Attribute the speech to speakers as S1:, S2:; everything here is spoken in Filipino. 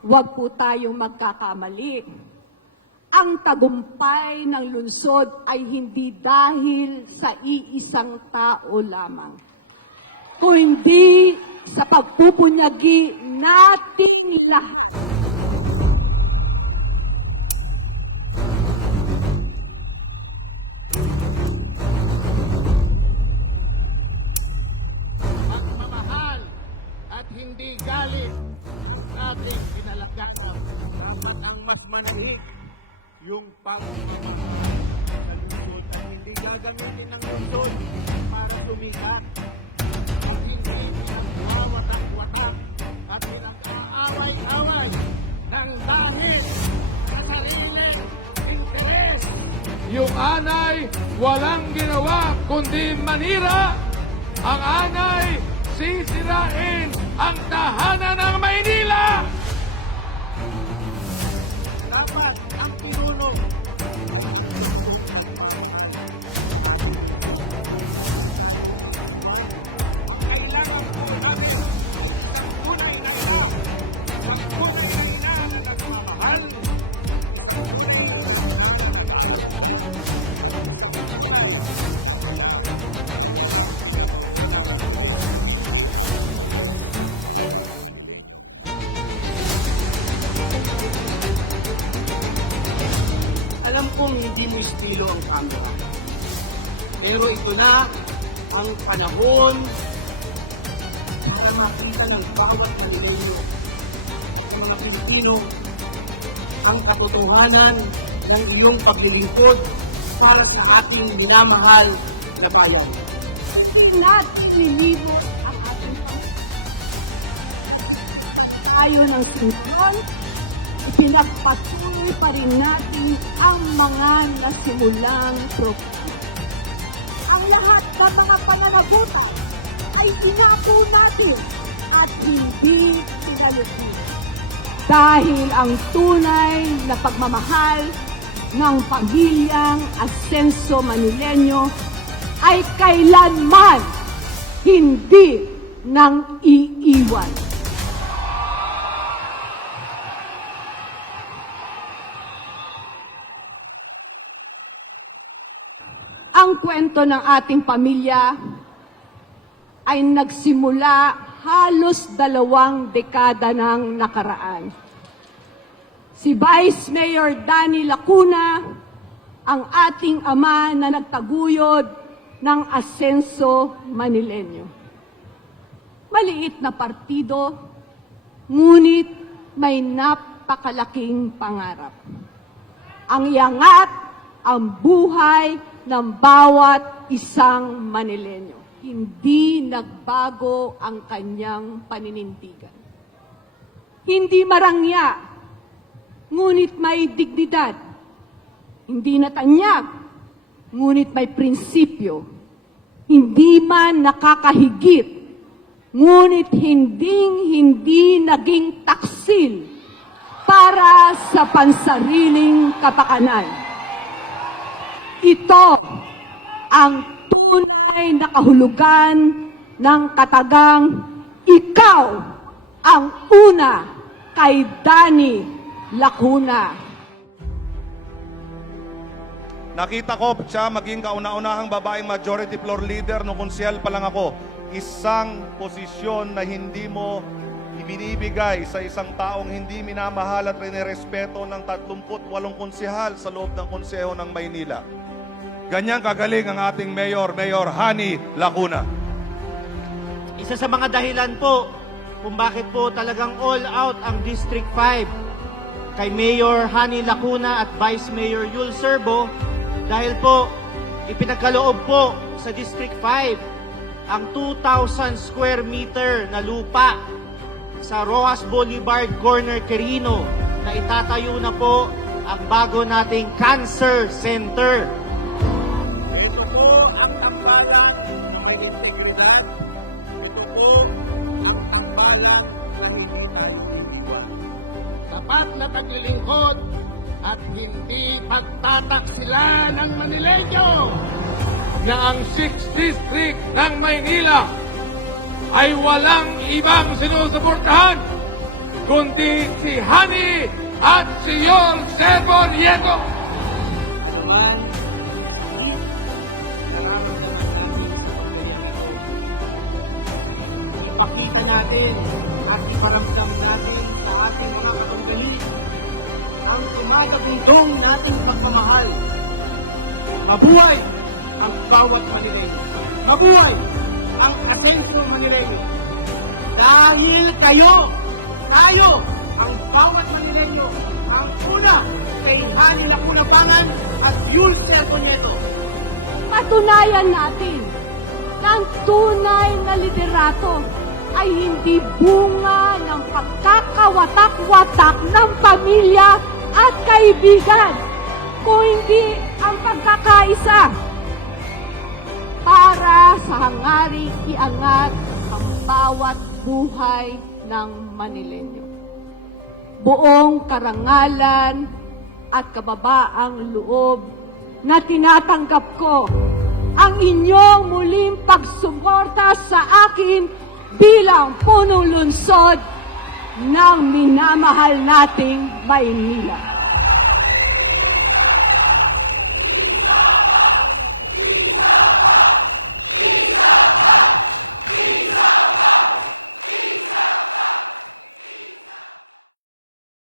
S1: Huwag po tayong magkakamali. Ang tagumpay ng lungsod ay hindi dahil sa iisang tao lamang, kundi sa pagpupunyagi nating lahat.
S2: Pinalagakap dapat ang mas manhig yung pagmamahal sa lungsod at hindi gagamitin ng lungsod para sumikat at hindi pinagwawatak-watak at pinag-aaway-away ng dahil sa sariling interes.
S3: Yung anay walang ginawa kundi manira. Ang anay sisirain ang tahanan ng Maynila.
S2: Dapat Kong hindi mo estilo ang camera. Pero ito na ang panahon para makita ng bawat Manileño ng mga Pilipino ang katotohanan ng iyong paglilingkod para sa ating minamahal na bayan.
S1: Lahat lilibot ang ating pamilya. Tayo ng sinturon, ipinagpatuloy pa rin natin ang mga nasimulang programa. Ang lahat ng mga pananagutan ay inako natin at hindi pinalutin. Dahil ang tunay na pagmamahal ng pamilyang Asenso Manileño ay kailanman hindi nang iiwan. Ang kwento ng ating pamilya ay nagsimula halos dalawang dekada ng nakaraan. Si Vice Mayor Danny Lacuna, ang ating ama na nagtaguyod ng Asenso Manileño. Maliit na partido, ngunit may napakalaking pangarap. Ang yangat, ang buhay ng bawat isang Manileño. Hindi nagbago ang kanyang paninindigan. Hindi marangya, ngunit may dignidad. Hindi natanyag, ngunit may prinsipyo. Hindi man nakakahigit, ngunit hinding-hindi naging taksil para sa pansariling kapakanan. Ito ang tunay na kahulugan ng katagang ikaw ang una kay Dani Lacuna.
S4: Nakita ko siya maging kauna-unahang babaeng majority floor leader nung konsyel pa lang ako. Isang posisyon na hindi mo ibinibigay sa isang taong hindi minamahal at rinirespeto ng 38 konsehal sa loob ng konseho ng Maynila. Ganyan kagaling ang ating mayor, Mayor Hani Lacuna.
S5: Isa sa mga dahilan po kung bakit po talagang all out ang District 5 kay Mayor Hani Lacuna at Vice Mayor Yul Serbo dahil po ipinagkaloob po sa District 5 ang 2,000 square meter na lupa sa Rojas Boulevard Corner Quirino na itatayo na po ang bago nating Cancer Center.
S2: 2021. Tapat na taglilingkod at hindi pagtataksilan ng Manilejo
S3: na ang 6th District ng Maynila ay walang ibang sinusuportahan kundi si Hani at si Yol
S2: Sebon Yeto. One, Ipakita natin at iparamdam natin sa ating mga katunggali ang tumatagundong nating pagmamahal. Mabuhay ang bawat Manileño. Mabuhay ang Asensyo Manileño. Dahil kayo, tayo, ang bawat Manileño, ang una kay Hani Lacunabangan at Yul Servo Nieto.
S1: Patunayan natin na ang tunay na liderato ay hindi bunga ng pagkakawatak-watak ng pamilya at kaibigan, kung hindi ang pagkakaisa para sa hangaring iangat ang bawat buhay ng Manilenyo. Buong karangalan at kababaang loob na tinatanggap ko ang inyong muling pagsuporta sa akin bilang punong lunsod ng minamahal nating Maynila.